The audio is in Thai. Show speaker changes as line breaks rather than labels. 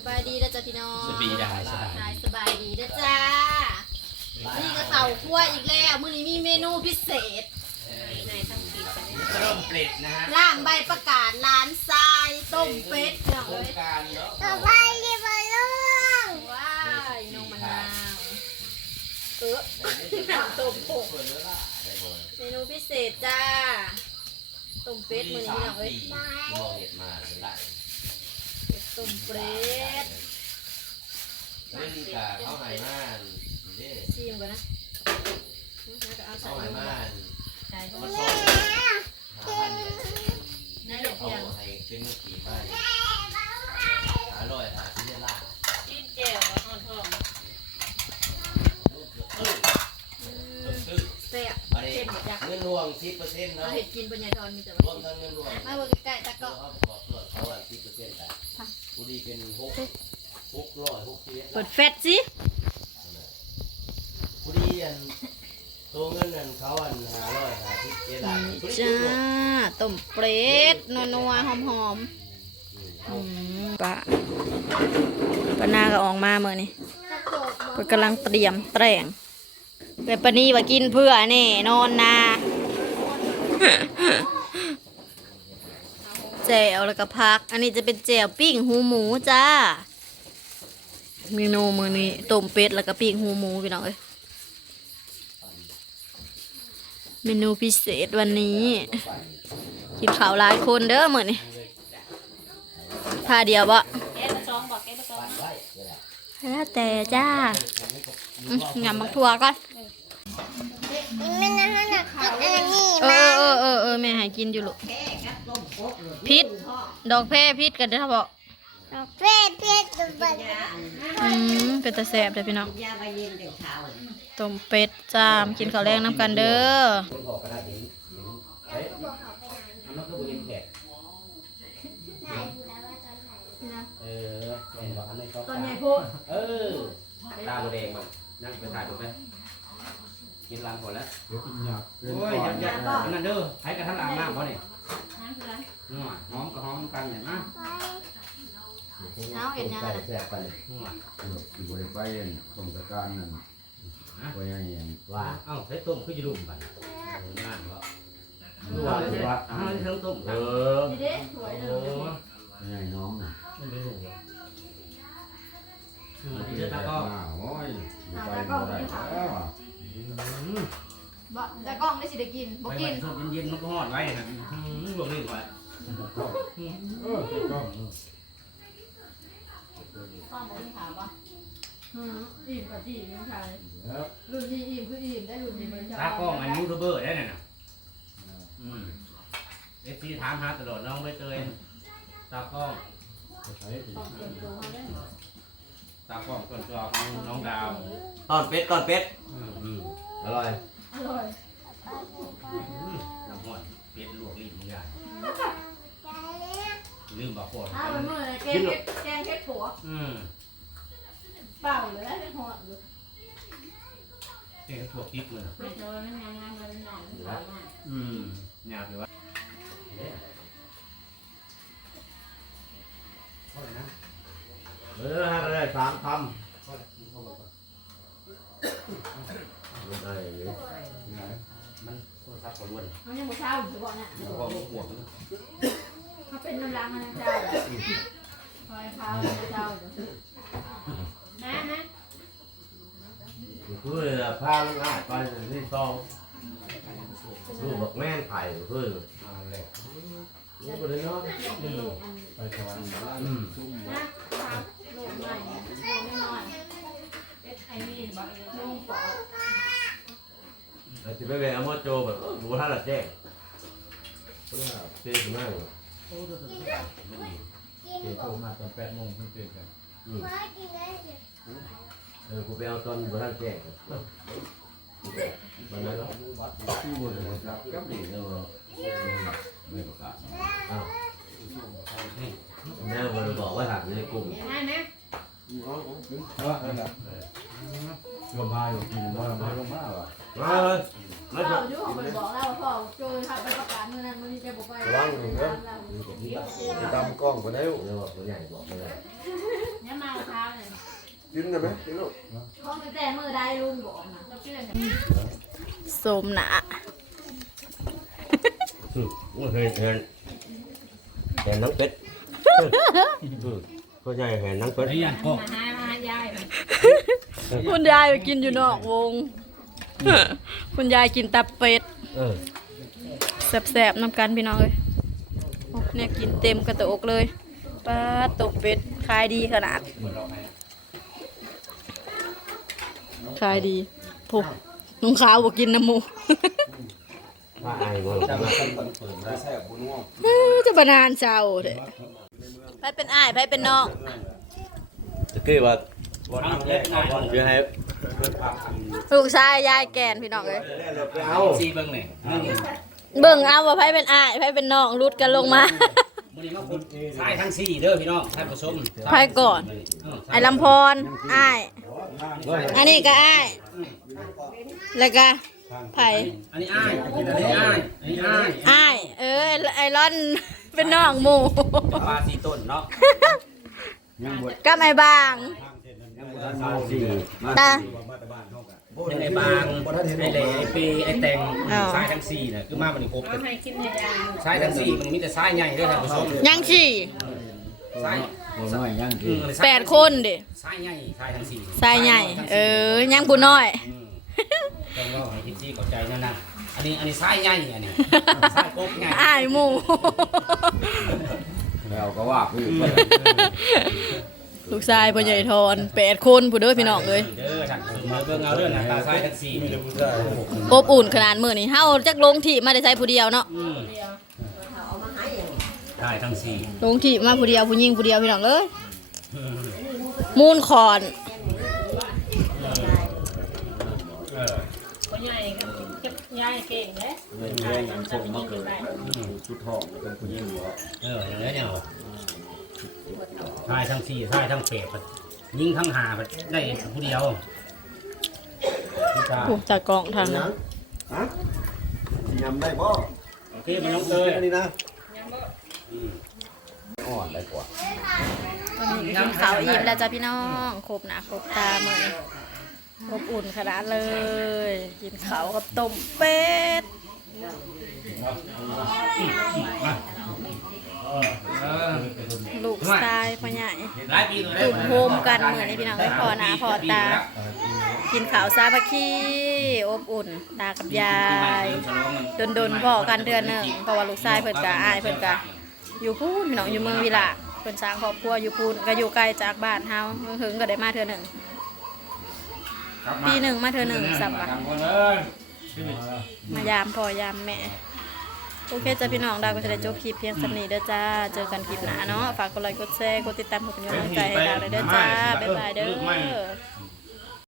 บายดีนะจ๊ะพี่น้อง
สบายดี
สบายดีนะจ้านี่ก็เต่าคั่วอีกแล้วมื้อนี้มีเมนูพิเศษในทั้งปีไป
ต้มเป็ดนะฮะ
ล่างใบประกาศร้านทรายต้มเป็ดเนาะเลย
ต่อไปดีบอลลูน
ว้ายน้องมะนาวน้ำต้มโขกเมนูพิเศษจ้าต้มเป็ดมื้อนี้เนาะเอ้ย
มองเห็ดมาเป็นไร
ต้มเป็ด
เล่นกาเข้าไหม่านนี่
ชิมก่อนนะ
เข้าไหม่าน
ใช่เขา
ชอบ
น่าจะเพียง
ให้เป็นมือขี่บ้านอร่อยหาที่จะล่า
กินแจ่วอ่อนทองเสียเค็มจัก
เงินรวม 10% เนาะ
เห็ดกินปัญญาทอนมีแต่
รวมทั้งเงินรวม
มาเบิ่งใกล้ๆตะก็
เขาบอกเขาว่า 10% แต่บุรีเป็น660
เปิดแฟตสิ
บุรีอันตัวเงินนั่นเขาอัน550ได้
จ้าต้มเป็ดนัวๆหอมๆปะนาก็ออกมาเมื่อนี้เพิ่นกำลังเตรียมแตงแบบปะนี้ว่ากินเพื่อแน่นอนนาแจ่วแล้วก็พักอันนี้จะเป็นแจ่วปิ้งหูหมูจ้าเมนูมื้อนี้ต้มเป็ดแล้วก็ปิ้งหูหมูพี่น้องเอ้ยเมนูพิเศษวันนี้กินข้าวหลายคนเด้อมื้อนี้พาเดียวบ่แล้วแต่จ้างำบักทั่วก่อน
ไม่น่าหนักกินอันนี้
แม่ให้กินอยู่ลูกพิษดอกแพร่พิษกันเด้อบ่
เผ็ดตัวบัน
เป็นตาแซ่บเด้อพี่น้องต้มเป็ดจ้ามกินข้าวแรงน้ำกันเด้อตอนใหญ่โพด
ตาบแดงมันนั่งไปถ่ายถูกไหมกินลังก่อนแล้วโอ้ยยัดนั่นเด้อให้กระทั่งล้างน้ำเขาเนี่ยหอมกับหอมกันเนี่ยนะ
เอาเห็นยังไง
แซ่บไปอยู่บริเวณตรงสการนั่นไว้ยังไง
ว่าเอ้าใช้ต้มขึ้นยืมกันงานก็
ว่า
เทิงต้ม
นี่เด้สวยเลย
ยังไงน้องน่ะ
มันไม่ถูกเดี๋ยวตาก็
โอ้ยไปบ่ได้แล้ว
บ่ตากล้องได้สิได้กินบ่กิน
เย็นๆมันก็หอดไว้นะบวกนี่ก่อน
ข้าวหมูที่ถามว่าอิ่มกว่าที่อิ่มยังไงรุ่นที่อิ่มคืออิ่มได้รุ่นที่มันจะ
ตากล้องอันยูทูบเบอร์ได้เนี่ยนะFC ถามหาตลอดน้องใบเตยตากล้องตากล้องคนจอของน้องดาวตอนเป็ดอร่อยน้ำหอดเป็ดลวกลิ้นมึงใหญ่ลืมบอกก่อน
มันเมื่อไรแกงเฮ็ดผัวเปล่าเลยได้หอดเลย
แกงถั่วพริกเลยหยาบอยู่วะ
ได้3 คำได้เลย
มันโทรศัพท์เขาล้วน
เขายังบ่เช้าอยู่ก่อนน่ะ
เขาห่วง
เขาเป็นน้ำล้างนะเจ้าคอยเขาเจ้านะ
เพื่อพาลูกหาไปที่ต้องลูกบอกแม่นไผ่เพื่อลูกก็เลยนอนไปสวรรค์
ชุ่มนะลูกใหม่ลูกน้อยไอ้นี่บอกลูกปอ
แต่ที่ไม่เป็นอมโจแบบดูท่าละแจ้งเพื่อเจ๊ถึงแม่เลยเจ๊โทรมาตอน8 โมงเพิ่งตื่นกันกูไปเอาตอนดูท่าแจ้งวันนั้นวัดที่บนเลยครับก็ดีเลยไม่ประกาศอ้าวแม่มาบอกว่าหักในกลุ่มลมพาอยู่กินว่าลมพาว่ะมาเลย
มาเถอะยุ่งไปบอกเราพ่อโจยทำไปประกาศเมื่อนั้นมันจะบอกไป
ว่างหนึ่งก็ตามกล้องไปแล้วเดี๋ยวบอกตัวใหญ่บอกไปเลย
เนี่ยมาเช้าเลย
กินได้ไหมกินลูก
เขาไปแต่มือได้ลุงบอกนะเราเชื่อ
สมหนา
เห็นน้ำเป็ดก็ใหญ่เห็นน้ำเป็ด
ไอ้ยันก็
มาหายาย
คุณยายไปกินอยู่นอกวง คุณยายกินตับเป็ดแสบๆน้ำกันพี่น้องเลยโอ้เนี่ยกินเต็มกระโตกเลยปลาตบเป็ดขายดีขนาดขายดีพุกลุงขาวบอกกินน้ำหมู
ว่าไอ้บ่
จะบานานเจ้าเด้ไผเป็นอ้ายไผเป็นน้อง
ตะกี้ว่า
บ่นั่งเล่นง่าย
จะให้
ลูกชายยายแก่นพี่น้องเลย
เอา
ซีเบิ่งนี่
เบิ่งเอาว่าไผเป็นอ้ายไผเป็นน้องรุดกันลงมา
มื้อนี้มาคุณชายทั้ง4เด้อพี่น้องท่านผู้ชม
ไผก่อน ไอ้ลำพรอ้ายอันนี้ก็อ้ายแล้วก็ไผ
อันนี้อ้ายอันนี้อ้ายอันนี้อ้าย
อ้ายไอรอนเป็นน้องหมู่
ปลาสีต้นเนาะ
ก็ไม่บางตา
ยังไอ้บางไอ้เหล่ไอ้ปีไอ้แตงชายทั้ง4น่ะคือมาบัดนี้ครบ
ให้กินในยา
ชายทั้ง4มันมีแต่ชายใหญ่เด้อท่านผู้ชม
ยังขี่
ชาย
8 คนเด้
ชายใหญ่ชายทั้ง4
ชายใหญ่ยังผู้น้อย
ต้องเล่าให้พี่จี้เข้าใจนั่นน่ะอันนี้ชายใหญ่อันนี้ชายกบใหญ่
อ้ายหมู่
แล้วก็ว่าคือ
ลูกชายพ่อใหญ่ทอน8 คนผู้เด้อพี่น้องเอ้ย
เด้อท่านผู้ชมเบิ่งเอาเด้อหน้าตาชายทั้ง4นี่
อบอุ่นขนาดมื้อนี้เฮาจักลงที่มาได้ใช้ผู้เดียวเนาะ
ชายทั้ง4
ลงที่มาผู้เดียวผู้หญิงผู้เดียวพี่น้องเอ้ยมูลคอน
คนใหญ่ก็เก็บยายเก่งเลยจะมีกินไป
ชุดทองเป็นผู้หญิงเหรอ
อย่างนี้เนี่ยชายทั้ง4ชายทั้ง8ยิงทั้ง5ได้ผู้เดียว
โอ้จากกองทาง
ยังฮะยำได้บ่
โอเคมันต้องเตย
อันนี้นะอ่อนได้กว่า
กินข้าวอิ่มแล้วจ้ะพี่น้องครบหน้าครบตามื้อนี้อบอุ่นขนาดเลย กินข้าวกับต้มเป็ด ลูกชายพ่อใหญ่
หลายปีเลย
ตุ่มโฮมกันเหมือนในพี่น้องไม่พอหนาพอตา กินข้าวซาบะคีอบอุ่นตากับยายโดนๆพ่อกันเดือนหนึ่งเพราะว่าลูกชายเพิ่นกะอายเพิ่นกะอยู่พูนพี่น้องอยู่เมืองวิลาเพิ่นสร้างครอบครัวอยู่พูนก็อยู่ไกลจากบ้านเฮาถึงก็ได้มาเทื่อหนึ่งปีหนึ่งมาเทื่อหนึ่งสับว่ะมายามพ่อยามแม่โอเคจ้ะพี่น้องดาวก็จะได้จบคลิปเพียงสำนี้เด้อจ้าเจอกันคลิปหน้าเนาะฝากกดไลค์กดแชร์กดติดตามกดเป็นกำลังใจให้ดาวเลยเด้อจ้าบ๊ายบายเด้อ